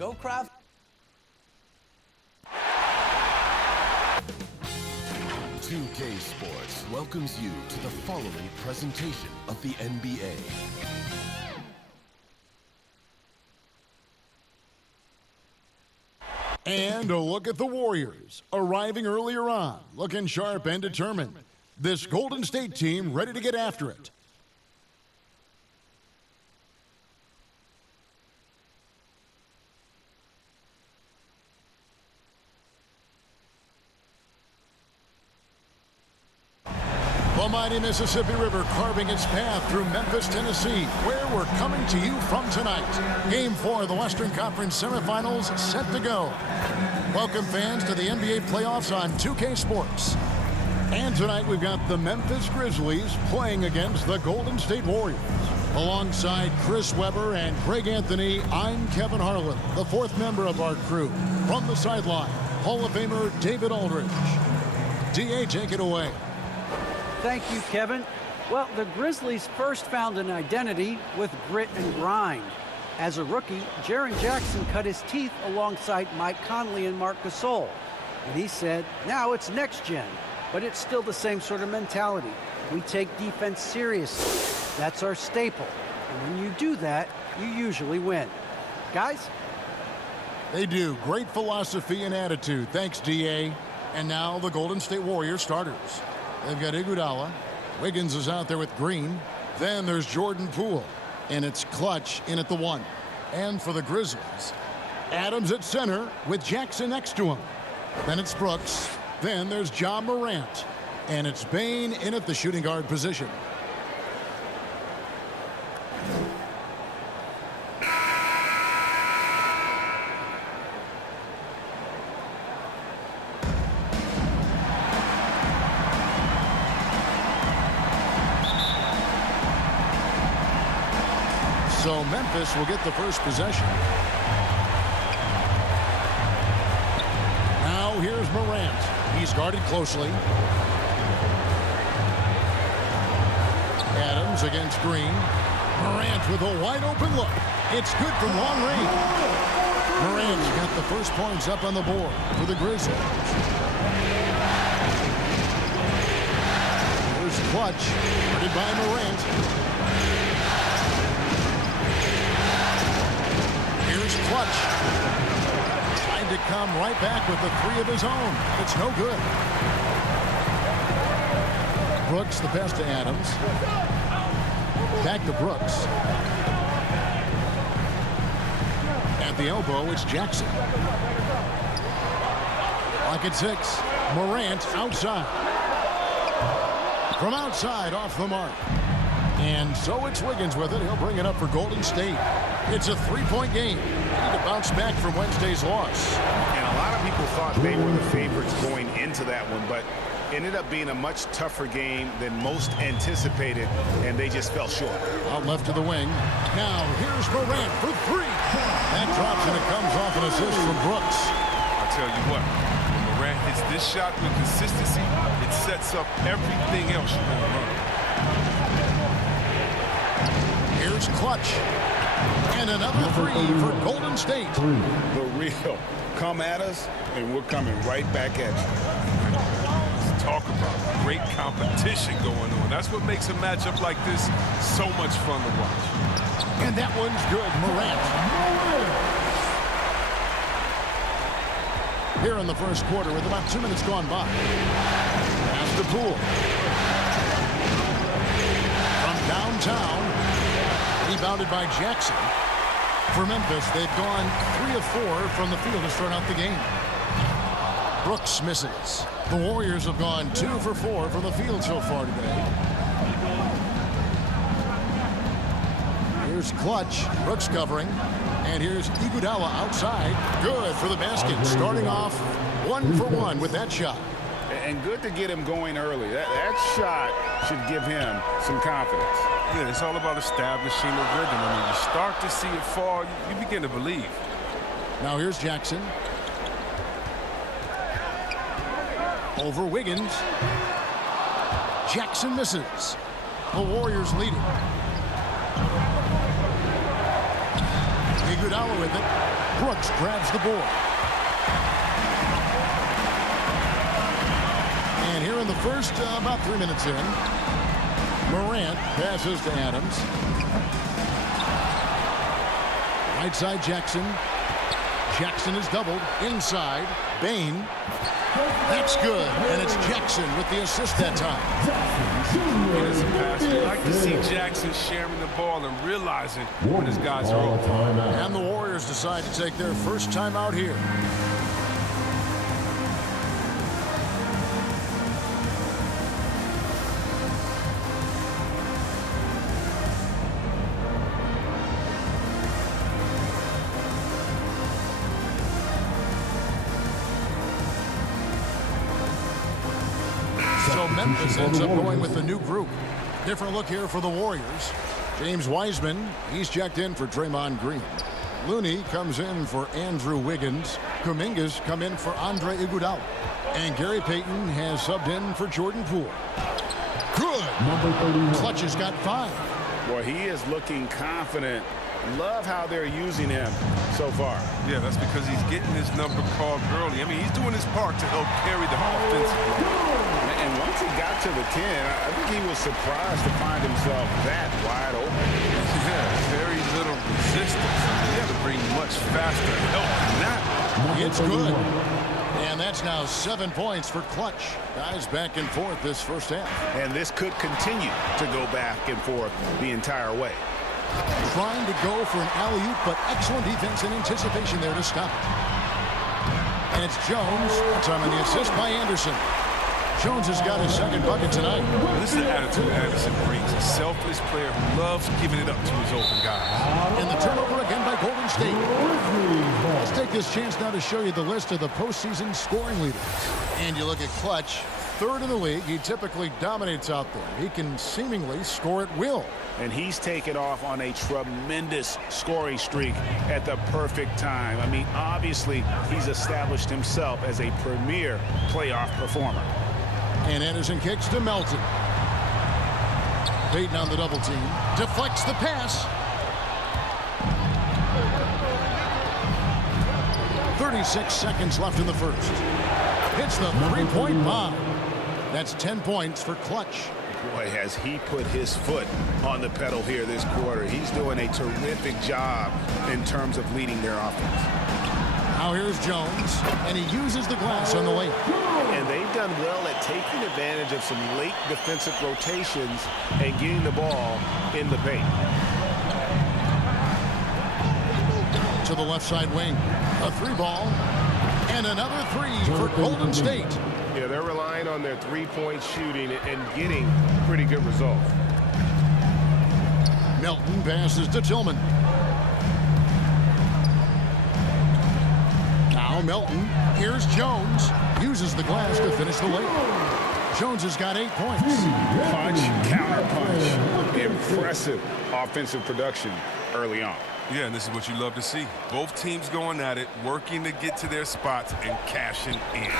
Go Craft. K Sports welcomes you to the following presentation of the NBA. And a look at the Warriors, arriving earlier on, looking sharp and determined. This Golden State team ready to get after it. The mighty Mississippi River carving its path through Memphis, Tennessee, where we're coming to you from tonight. Game 4 of the Western Conference semifinals set to go. Welcome fans to the NBA playoffs on 2K Sports. And tonight we've got the Memphis Grizzlies playing against the Golden State Warriors. Alongside Chris Webber and Craig Anthony, I'm Kevin Harlan, the fourth member of our crew. From the sideline, Hall of Famer David Aldridge. DA, take it away. Thank you, Kevin. Well, the Grizzlies first found an identity with grit and grind. As a rookie, Jaren Jackson cut his teeth alongside Mike Conley and Marc Gasol. And he said, now it's next gen, but it's still the same sort of mentality. We take defense seriously. That's our staple. And when you do that, you usually win. Guys? They do. Great philosophy and attitude. Thanks, DA. And now the Golden State Warriors starters. They've got Iguodala. Wiggins is out there with Green. Then there's Jordan Poole. And it's Clutch in at the 1. And for the Grizzlies, Adams at center with Jackson next to him. Then it's Brooks. Then there's Ja Morant. And it's Bane in at the shooting guard position. So Memphis will get the first possession. Now here's Morant. He's guarded closely. Adams against Green. Morant with a wide open look. It's good from long range. Morant's got the first points up on the board for the Grizzlies. Here's Clutch, guarded by Morant. Here's Clutch. Trying to come right back with the 3 of his own. It's no good. Brooks the pass to Adams. Back to Brooks. At the elbow, it's Jackson. Lock at 6. Morant outside. From outside, off the mark. And so it's Wiggins with it. He'll bring it up for Golden State. It's a 3-point game. Need to bounce back from Wednesday's loss. And a lot of people thought they were the favorites going into that one, but ended up being a much tougher game than most anticipated, and they just fell short. Out left to the wing. Now here's Morant for 3. That drops and it comes off an assist from Brooks. I'll tell you what, when Morant hits this shot with consistency, it sets up everything else you're going to run. Here's Clutch. And another 3 for Golden State. The real come at us, and we're coming right back at you. Let's talk about great competition going on. That's what makes a matchup like this so much fun to watch. And that one's good, Morant. Here in the first quarter with about 2 minutes gone by. Pass to Poole. From downtown. Rebounded by Jackson. For Memphis, they've gone 3 of 4 from the field to start out the game. Brooks misses. The Warriors have gone 2 for 4 from the field so far today. Here's Clutch. Brooks covering. And here's Iguodala outside. Good for the basket. Starting off 1 for 1 with that shot. And good to get him going early. That shot should give him some confidence. Yeah, it's all about establishing a rhythm. I mean, you start to see it fall, you begin to believe. Now here's Jackson. Over Wiggins. Jackson misses. The Warriors leading. Iguodala with it. Brooks grabs the board. And here in the first, about 3 minutes in, Morant passes to Adams. Right side Jackson. Jackson is doubled. Inside. Bane. That's good. And it's Jackson with the assist that time. You like to see Jackson sharing the ball and realizing when his guys are open. And the Warriors decide to take their first time out here. So Memphis ends up going with the new group. Different look here for the Warriors. James Wiseman, he's checked in for Draymond Green. Looney comes in for Andrew Wiggins. Kuminga's come in for Andre Iguodala. And Gary Payton has subbed in for Jordan Poole. Good. Clutch has got 5. Well, he is looking confident. Love how they're using him so far. Yeah, that's because he's getting his number called early. I mean, he's doing his part to help carry the offensive. And once he got to the 10, I think he was surprised to find himself that wide open. Yeah, very little resistance. He had to bring much faster help than that. It's good. And that's now 7 points for Clutch. Guys back and forth this first half. And this could continue to go back and forth the entire way. Trying to go for an alley-oop, but excellent defense and anticipation there to stop it. And it's Jones. Time on the assist by Anderson. Jones has got his second bucket tonight. This is the attitude Anderson brings. A selfless player who loves giving it up to his open guys. And the turnover again by Golden State. Let's take this chance now to show you the list of the postseason scoring leaders. And you look at Clutch, third in the league. He typically dominates out there. He can seemingly score at will. And he's taken off on a tremendous scoring streak at the perfect time. I mean, obviously, he's established himself as a premier playoff performer. And Anderson kicks to Melton. Payton on the double team. Deflects the pass. 36 seconds left in the first. Hits the three-point bomb. That's 10 points for Clutch. Boy, has he put his foot on the pedal here this quarter. He's doing a terrific job in terms of leading their offense. Now here's Jones, and he uses the glass on the layup. And they've done well at taking advantage of some late defensive rotations and getting the ball in the paint. To the left side wing. A 3-ball. And another 3 for Golden State. Yeah, they're relying on their three-point shooting and getting pretty good results. Melton passes to Tillman. Now Melton. Here's Jones. Uses the glass to finish the layup. Jones has got 8 points. Punch, counter punch. Impressive offensive production early on. Yeah, and this is what you love to see. Both teams going at it, working to get to their spots and cashing in.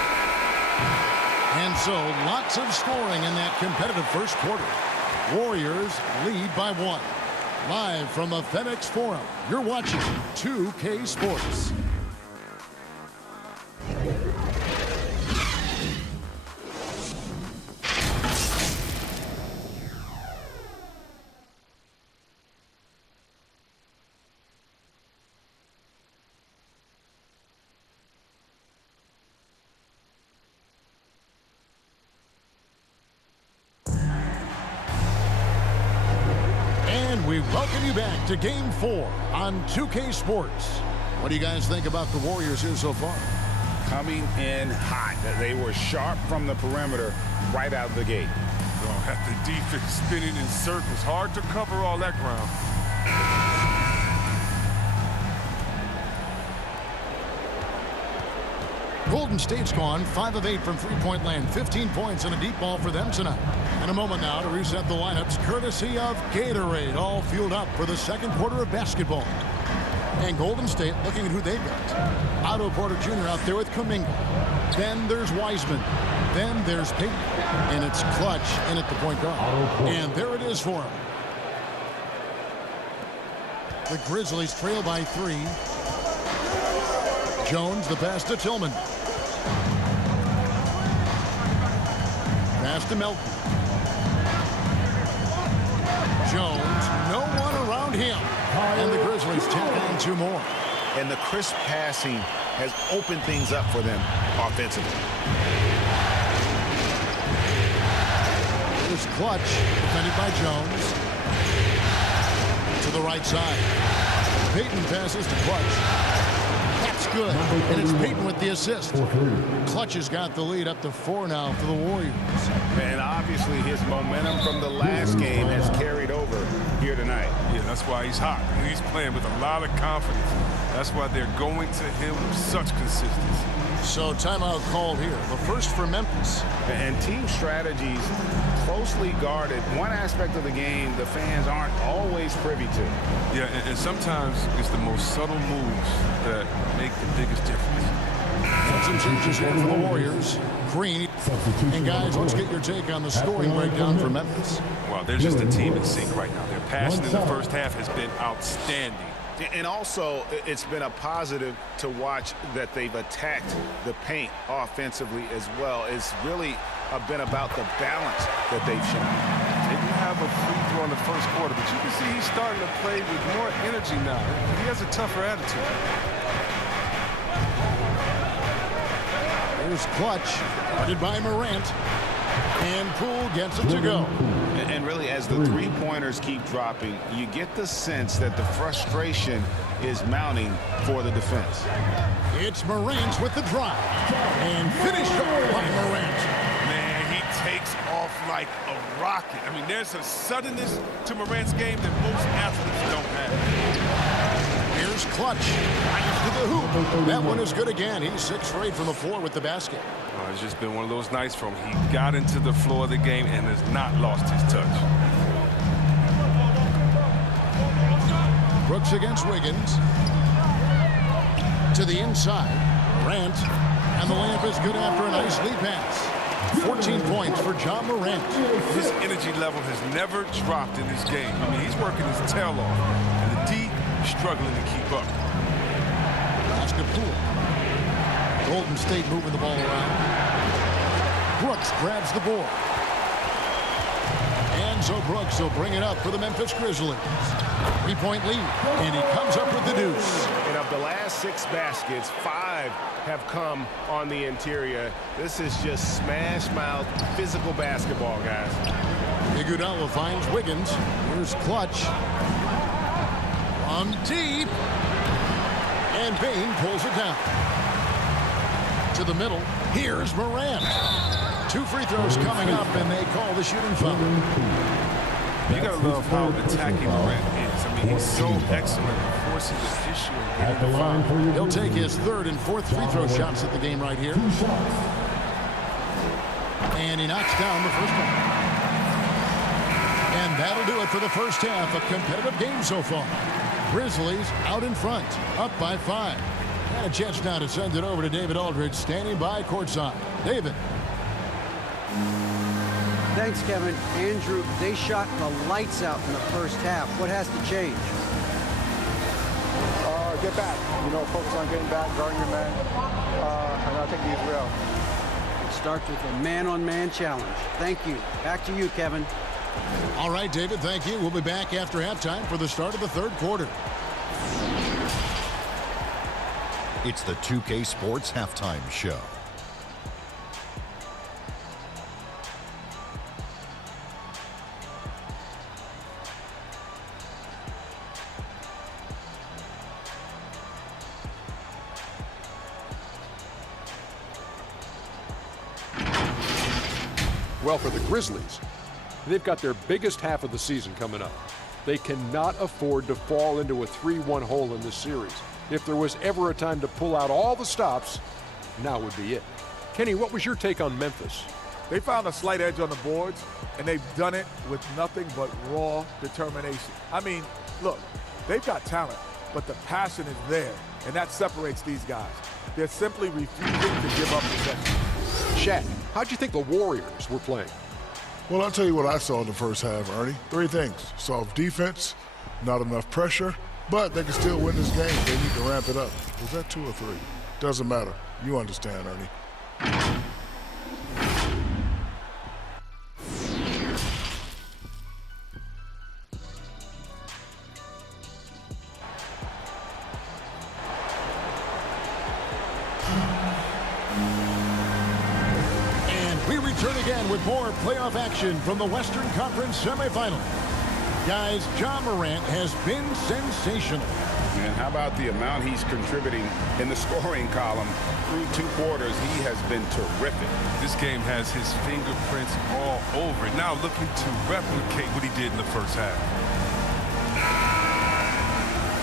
And so, lots of scoring in that competitive first quarter. Warriors lead by 1. Live from the FedEx Forum, you're watching 2K Sports. We welcome you back to Game 4 on 2K Sports. What do you guys think about the Warriors here so far? Coming in hot. They were sharp from the perimeter right out of the gate. Oh, at the defense spinning in circles. Hard to cover all that ground. Golden State's gone 5 of 8 from three-point land. 15 points and a deep ball for them tonight. And a moment now to reset the lineups courtesy of Gatorade. All fueled up for the second quarter of basketball. And Golden State looking at who they've got. Otto Porter Jr. out there with Kuminga. Then there's Wiseman. Then there's Payton. And it's Clutch in at the point guard. And there it is for him. The Grizzlies trail by 3. Jones, the pass to Tillman. Pass to Melton. Jones, no one around him. And the Grizzlies tack on 2 more. And the crisp passing has opened things up for them offensively. Here's Clutch, defended by Jones. To the right side. Payton passes to Clutch. That's good. And it's Payton with the assist. Clutch has got the lead up to 4 now for the Warriors. And obviously his momentum from the last game has carried over here tonight. Yeah, that's why he's hot. He's playing with a lot of confidence. That's why they're going to him with such consistency. So timeout called here. The first for Memphis. And team strategies closely guarded. One aspect of the game the fans aren't always privy to. Yeah, and sometimes it's the most subtle moves that make the biggest difference. Some changes here for the Warriors. Green. And guys, let's get your take on the scoring breakdown for Memphis. Well, they're just a team in sync right now. Their passing in the first half has been outstanding. And also, it's been a positive to watch that they've attacked the paint offensively as well. It's really been about the balance that they've shown. They didn't have a free throw in the first quarter, but you can see he's starting to play with more energy now. He has a tougher attitude. Here's Clutch, guarded by Morant. And Poole gets it to go. And really, as the three-pointers keep dropping, you get the sense that the frustration is mounting for the defense. It's Morant with the drive. And finished off by Morant. Man, he takes off like a rocket. I mean, there's a suddenness to Morant's game that most athletes don't have. Here's Clutch. Right to the hoop. That one is good again. He's 6 for 8 from the floor with the basket. It's just been one of those nights from he got into the floor of the game and has not lost his touch. Brooks against Wiggins. To the inside. Morant. And the layup is good after a nice lead pass. 14 points for John Morant. His energy level has never dropped in this game. I mean, he's working his tail off. And the D struggling to keep up. Basket Poole. Golden State moving the ball around. Brooks grabs the board. And so Brooks will bring it up for the Memphis Grizzlies. 3-point lead. And he comes up with the deuce. And of the last 6 baskets, 5 have come on the interior. This is just smash-mouth physical basketball, guys. Iguodala finds Wiggins. Here's Clutch. From deep. And Bain pulls it down. To the middle. Here's Morant. 2 free throws coming up, and they call the shooting foul. You gotta love how attacking Morant is. I mean, he's so excellent at forcing the issue and getting the foul. He'll take his 3rd and 4th free throw shots at the game right here. And he knocks down the first one. And that'll do it for the first half. A competitive game so far. Grizzlies out in front, up by 5. And a chance now to send it over to David Aldridge, standing by courtside. David. Thanks, Kevin. Andrew, they shot the lights out in the first half. What has to change? Get back. You know, focus on getting back, guarding your man, and I'll take these real. It starts with a man-on-man challenge. Thank you. Back to you, Kevin. All right, David, thank you. We'll be back after halftime for the start of the 3rd quarter. It's the 2K Sports Halftime Show. Well, for the Grizzlies, they've got their biggest half of the season coming up. They cannot afford to fall into a 3-1 hole in this series. If there was ever a time to pull out all the stops, now would be it. Kenny, what was your take on Memphis? They found a slight edge on the boards, and they've done it with nothing but raw determination. I mean, look, they've got talent, but the passion is there, and that separates these guys. They're simply refusing to give up possession. Shaq, how'd you think the Warriors were playing? Well, I'll tell you what I saw in the first half, Ernie. 3 things. Soft defense, not enough pressure, But they can still win this game. They need to ramp it up. Was that 2 or 3? Doesn't matter. You understand, Ernie. We return again with more playoff action from the Western Conference semifinal. Guys, Ja Morant has been sensational. And how about the amount he's contributing in the scoring column? Through 2 quarters, he has been terrific. This game has his fingerprints all over it. Now looking to replicate what he did in the first half.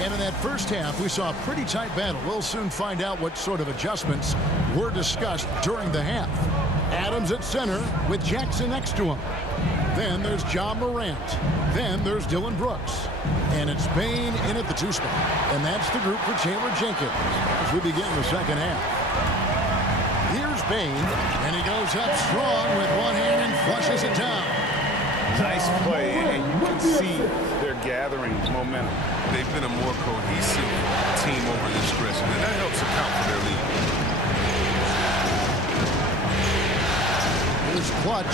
And in that first half, we saw a pretty tight battle. We'll soon find out what sort of adjustments were discussed during the half. Adams at center with Jackson next to him. Then there's Ja Morant. Then there's Dylan Brooks. And it's Bane in at the 2 spot. And that's the group for Taylor Jenkins as we begin the second half. Here's Bane, and he goes up strong with one hand and flushes it down. Nice play, and you can see they're gathering momentum. They've been a more cohesive team over this stretch, and that helps account for their lead. Here's Clutch,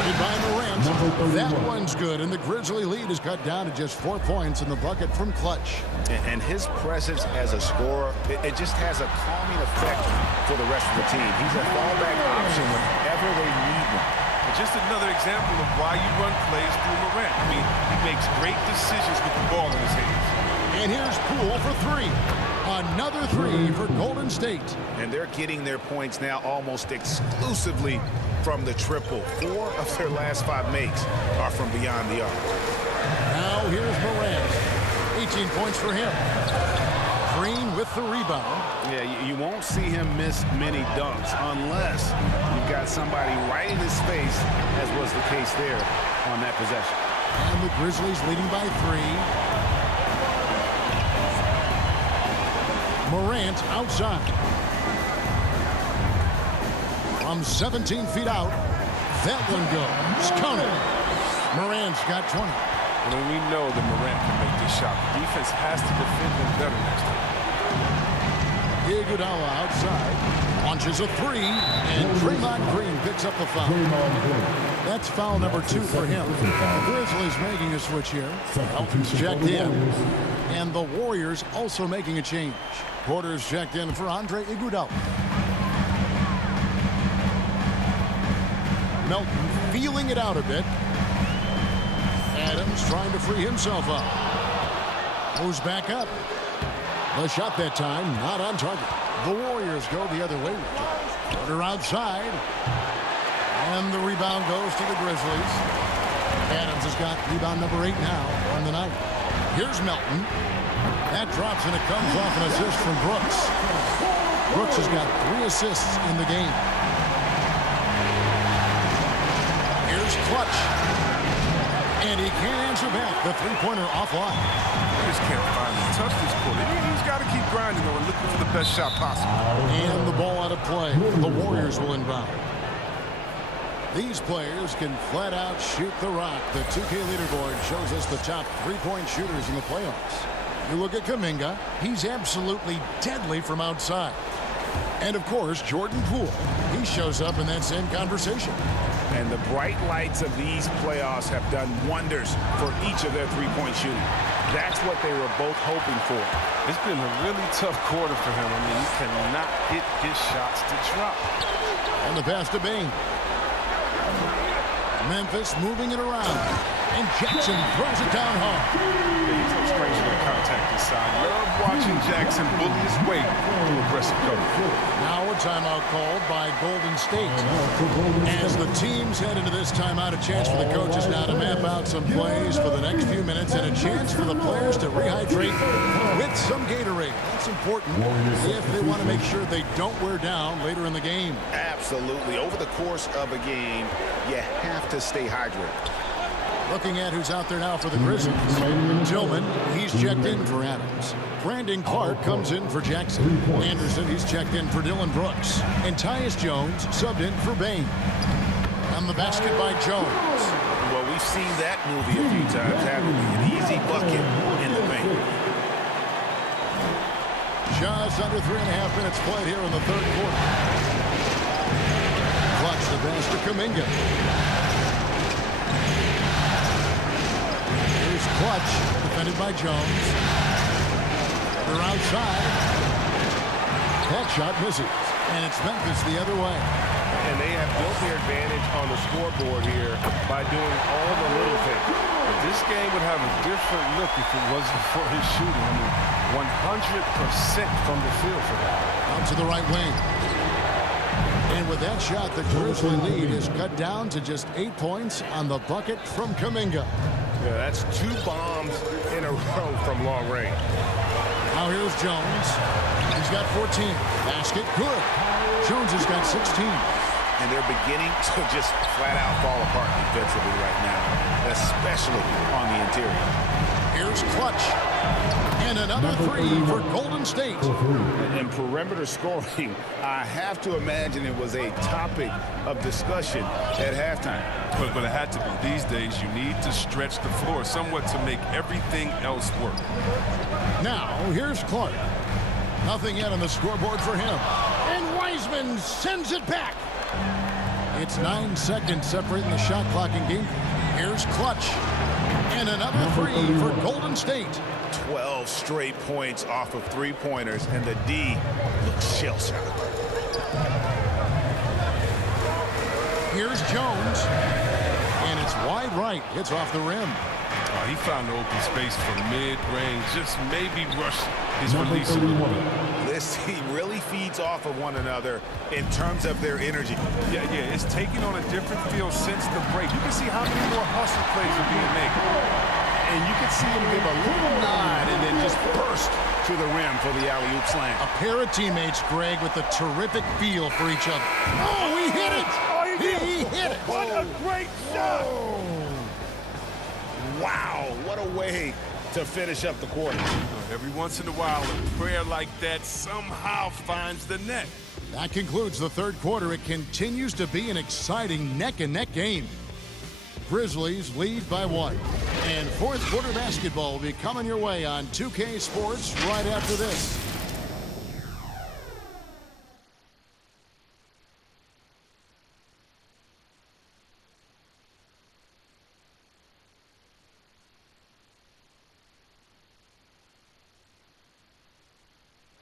guarded by Morant. That one's good, and the Grizzly lead is cut down to just 4 points in the bucket from Clutch. And his presence as a scorer, it just has a calming effect for the rest of the team. He's a fallback option whenever they need one. Just another example of why you run plays through Morant. I mean, he makes great decisions with the ball in his hands. And here's Poole for 3. Another 3 for Golden State. And they're getting their points now almost exclusively from the triple. 4 of their last 5 makes are from beyond the arc. Now here's Morant. 18 points for him. Green with the rebound. Yeah, you won't see him miss many dunks unless you've got somebody right in his face, as was the case there on that possession. And the Grizzlies leading by 3. Morant outside. From 17 feet out, that one goes. Counted. Morant's got 20. And when we know that Morant can make this shot, the defense has to defend him better next time. Iguodala outside. Launches a 3. And Draymond Green picks up the foul. That's foul number 2 for him. The Grizzlies making a switch here. Elton's checked in. And the Warriors also making a change. Porter's checked in for Andre Iguodala. Melton feeling it out a bit. Adams trying to free himself up. Moves back up. The shot that time not on target. The Warriors go the other way. Porter outside. And the rebound goes to the Grizzlies. Adams has got rebound number 8 now on the night. Here's Melton. That drops and it comes off an assist from Brooks. Brooks has got 3 assists in the game. Here's Clutch. And he can't answer back. The 3-pointer offline. He just can't find the touch this quarter. He's got to keep grinding though and looking for the best shot possible. And the ball out of play. The Warriors will inbound. These players can flat out shoot the rock. The 2K leaderboard shows us the top 3-point shooters in the playoffs. You look at Kuminga, he's absolutely deadly from outside. And of course, Jordan Poole, he shows up in that same conversation. And the bright lights of these playoffs have done wonders for each of their 3-point shooting. That's what they were both hoping for. It's been a really tough quarter for him. I mean, he cannot hit his shots to drop. And the pass to Bane. Memphis moving it around. And Jackson throws it down hard. He's no stranger to contact inside. Love watching Jackson bully his way through aggressive coverage. Now a timeout called by Golden State. As the teams head into this timeout, a chance for the coaches now to map out some plays for the next few minutes and a chance for the players to rehydrate with some Gatorade. That's important if they want to make sure they don't wear down later in the game. Absolutely. Over the course of a game, you have to stay hydrated. Looking at who's out there now for the Grizzlies. Tillman, he's checked in for Adams. Brandon Clark comes in for Jackson. Anderson, he's checked in for Dylan Brooks. And Tyus Jones subbed in for Bane. And the basket by Jones. Well, we've seen that movie a few times, haven't we? An easy bucket in the paint. Just under 3.5 minutes played here in the third quarter. Clutch the pass to Kuminga. Here's Clutch, defended by Jones. They're outside. That shot misses. And it's Memphis the other way. And they have built their advantage on the scoreboard here by doing all the little things. This game would have a different look if it wasn't for his shooting. I mean, 100% from the field for that. Out to the right wing. And with that shot, the Grizzly lead is cut down to just 8 points on the bucket from Kuminga. Yeah, that's 2 bombs in a row from long range. Now here's Jones. He's got 14. Basket, good. Jones has got 16. And they're beginning to just flat out fall apart defensively right now, especially on the interior. Here's Clutch. And another 3 for Golden State. And perimeter scoring, I have to imagine it was a topic of discussion at halftime. But it had to be. These days, you need to stretch the floor somewhat to make everything else work. Now, here's Clark. Nothing yet on the scoreboard for him. And Wiseman sends it back. It's 9 seconds separating the shot clock and game. Here's Clutch. And another 3 for Golden State. 12 straight points off of 3-pointers, and the D looks shell-shocked. Here's Jones. And it's wide right. It's off the rim. He found the open space for mid-range. Just maybe rush his release a little bit. This team really feeds off of one another in terms of their energy. Yeah, it's taking on a different feel since the break. You can see how many more hustle plays are being made. And you can see him give a little nod and then just burst To the rim for the alley-oop slam. A pair of teammates, Greg, with a terrific feel for each other. Oh, he hit it! Oh, he hit it! What a great shot! Wow, what a way to finish up the quarter. Every once in a while, a prayer like that somehow finds the net. That concludes the third quarter. It continues to be an exciting neck-and-neck game. Grizzlies lead by 1. And fourth quarter basketball will be coming your way on 2K Sports right after this.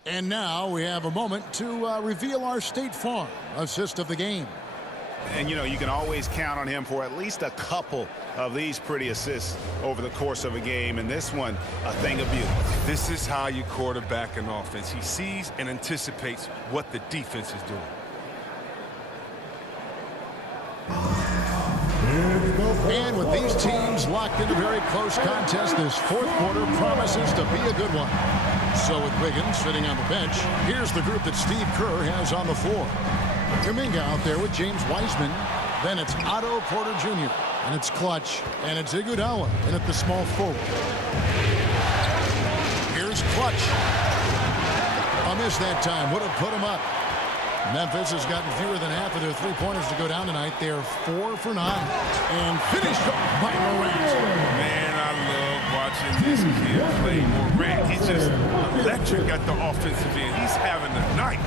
And now we have a moment to reveal our State Farm assist of the game. And, you know, you can always count on him for at least a couple of these pretty assists over the course of a game. And this one, a thing of beauty. This is how you quarterback an offense. He sees and anticipates what the defense is doing. And with these teams locked in a very close contest, this fourth quarter promises to be a good one. So with Wiggins sitting on the bench, here's the group that Steve Kerr has on the floor. Kuminga out there with James Wiseman. Then it's Otto Porter Jr. And it's Clutch. And it's Iguodala in at the small forward. Here's Clutch. A miss that time. Would have put him up. Memphis has gotten fewer than half of their three-pointers to go down tonight. They're 4 for 9. And finished off by Morant. Man, I love watching this kid play. Morant, he's just electric at the offensive end. He's having a night.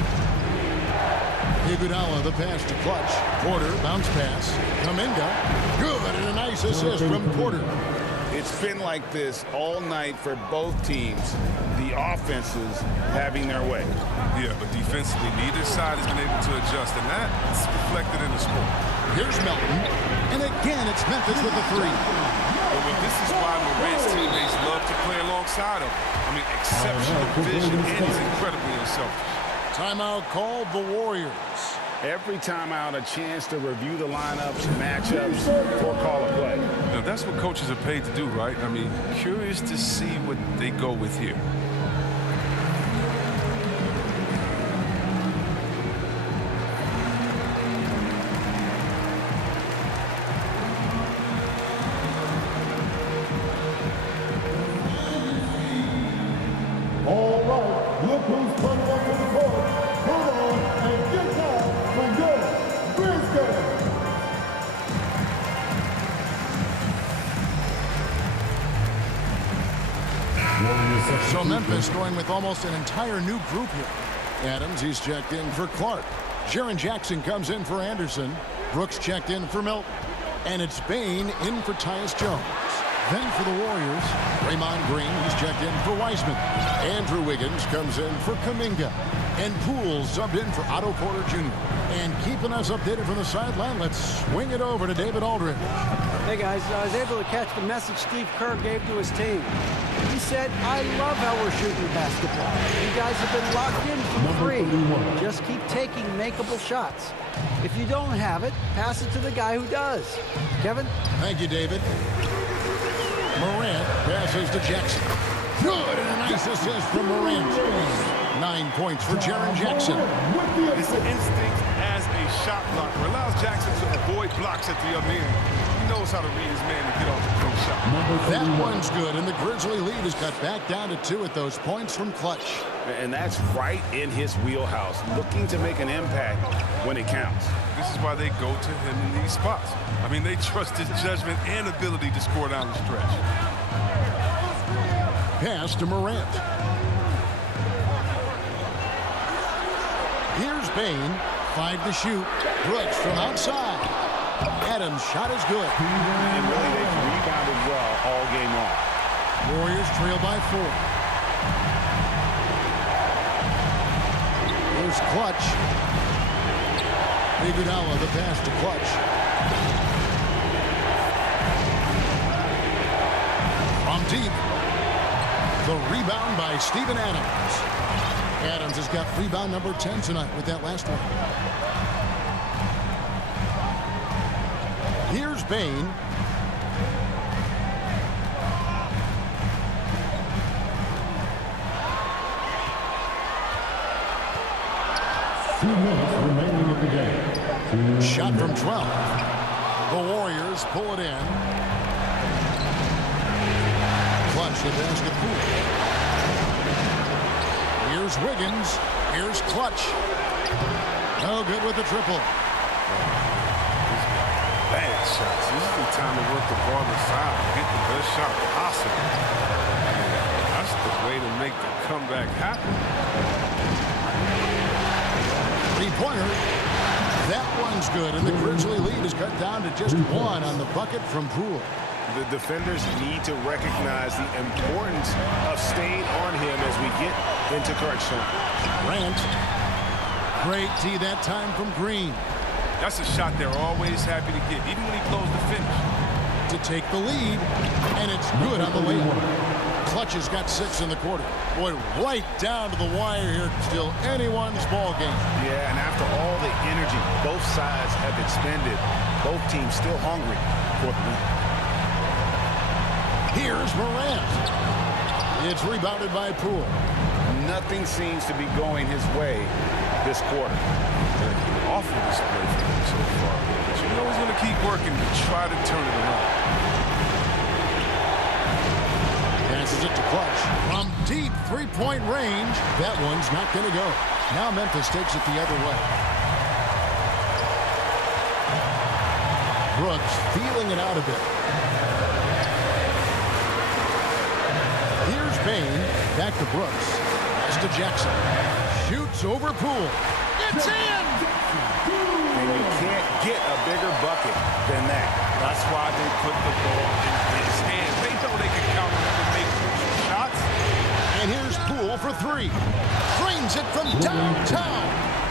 Iguodala, the pass to Clutch. Porter, bounce pass. Kuminga, good, and a nice assist from Porter. It's been like this all night for both teams. The offenses having their way. Yeah, but defensively, neither side has been able to adjust, and that's reflected in the score. Here's Melton, and again it's Memphis with the 3. Well, this is why Morant's teammates love to play alongside him. I mean, exceptional vision, and he's incredibly unselfish. Timeout called the Warriors. Every timeout, a chance to review the lineups, matchups, or call a play. Now, that's what coaches are paid to do, right? I mean, curious to see what they go with here. All right, look who's coming up to the court. Hold on and get down for your Grizzlies. So Memphis going with almost an entire new group here. Adams, he's checked in for Clark. Jaren Jackson comes in for Anderson. Brooks checked in for Milton. And it's Bain in for Tyus Jones. Then for the Warriors, Draymond Green, he's checked in for Wiseman. Andrew Wiggins comes in for Kuminga. And Poole subbed in for Otto Porter Jr. And keeping us updated from the sideline, let's swing it over to David Aldridge. Hey guys, I was able to catch the message Steve Kerr gave to his team. He said, I love how we're shooting the basketball. You guys have been locked in from three. Just keep taking makeable shots. If you don't have it, pass it to the guy who does. Kevin? Thank you, David. Morant passes to Jackson. Good, and a nice assist from Morant. 9 points for Jaren Jackson. His instinct as a shot blocker allows Jackson to avoid blocks at the other end. He knows how to read his man and get off the clean shot. That one's good, and the Grizzly lead is cut back down to 2 at those points from Clutch. And that's right in his wheelhouse, looking to make an impact when it counts. This is why they go to him in these spots. I mean, they trust his judgment and ability to score down the stretch. Pass to Morant. Here's Bain. 5 to shoot. Brooks from outside. Adams' shot is good. And really, they've rebounded well all game long. Warriors trail by 4. Here's Clutch. Iguodala, the pass to Clutch. From deep. The rebound by Steven Adams. Adams has got rebound number 10 tonight with that last one. Here's Bain. Shot from 12. The Warriors pull it in. Clutch the basket. Here's Wiggins. Here's Clutch. No good with the triple. Bad shots. This is the time to work the ball inside and get the best shot possible. That's the way to make the comeback happen. 3-pointer. That one's good, and the Grizzly lead is cut down to just 1 on the bucket from Poole. The defenders need to recognize the importance of staying on him as we get into crunch time. Grant. Great tee that time from Green. That's a shot they're always happy to get, even when he blows the finish. To take the lead, and it's good on the layup. Clutch has got 6 in the quarter. Boy, right down to the wire here. Still anyone's ball game. Yeah, and after all the energy both sides have expended, both teams still hungry for the win. Here's Morant. It's rebounded by Poole. Nothing seems to be going his way this quarter. Awful display for him so far. But you know he's going to keep working to try to turn it around. Passes it to Clutch. From deep 3-point range. That one's not going to go. Now Memphis takes it the other way. Brooks feeling it out a bit. Here's Bain. Back to Brooks. Pass to Jackson. Shoots over Poole. It's in! And you can't get a bigger bucket than that. That's why they put the ball in his hands. They know they can count on him to make shots. And here's Poole for 3. Frames it from downtown.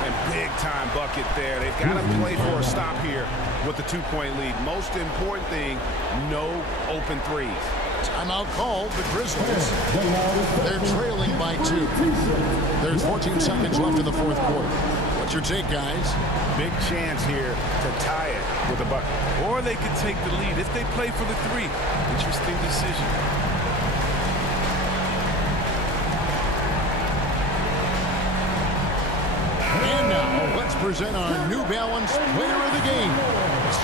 And big-time bucket there. They've got to play for a stop here with the 2-point lead. Most important thing, no open threes. Timeout called, the Grizzlies. They're trailing by 2. There's 14 seconds left in the 4th quarter. What's your take, guys? Big chance here to tie it with a bucket. Or they could take the lead if they play for the 3. Interesting decision. And now, let's present our New Balance player of the game,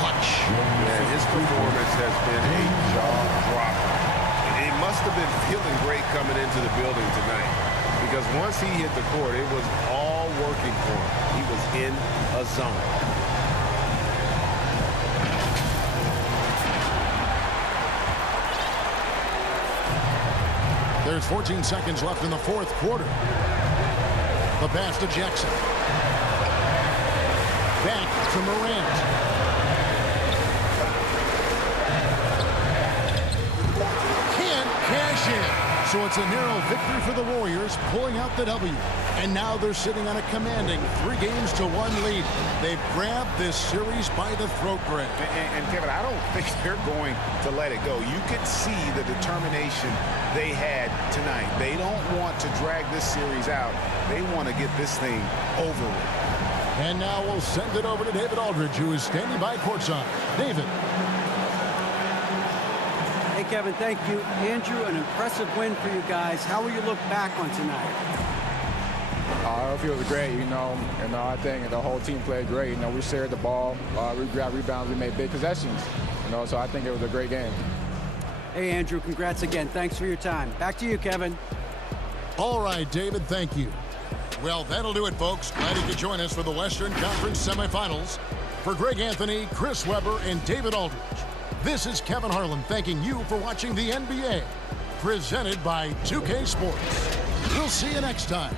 Clutch. Man, his performance has been a jaw-dropper. He must have been feeling great coming into the building tonight, because once he hit the court, it was all working for him. He was in a zone. There's 14 seconds left in the fourth quarter. The pass to Jackson. Back to Morant. Can't cash in. So it's a narrow victory for the Warriors, pulling out the W. And now they're sitting on a commanding 3-1 lead. They've grabbed this series by the throat, Greg. And Kevin, I don't think they're going to let it go. You could see the determination they had tonight. They don't want to drag this series out. They want to get this thing over with. And now we'll send it over to David Aldridge, who is standing by courtside. David. Hey, Kevin, thank you. Andrew, an impressive win for you guys. How will you look back on tonight? I feel great, I think the whole team played great. We shared the ball, we grabbed rebounds, we made big possessions, so I think it was a great game. Hey, Andrew, congrats again. Thanks for your time. Back to you, Kevin. All right, David, thank you. Well, that'll do it, folks. Glad you could join us for the Western Conference semifinals. For Greg Anthony, Chris Webber, and David Aldridge, this is Kevin Harlan thanking you for watching the NBA, presented by 2K Sports. We'll see you next time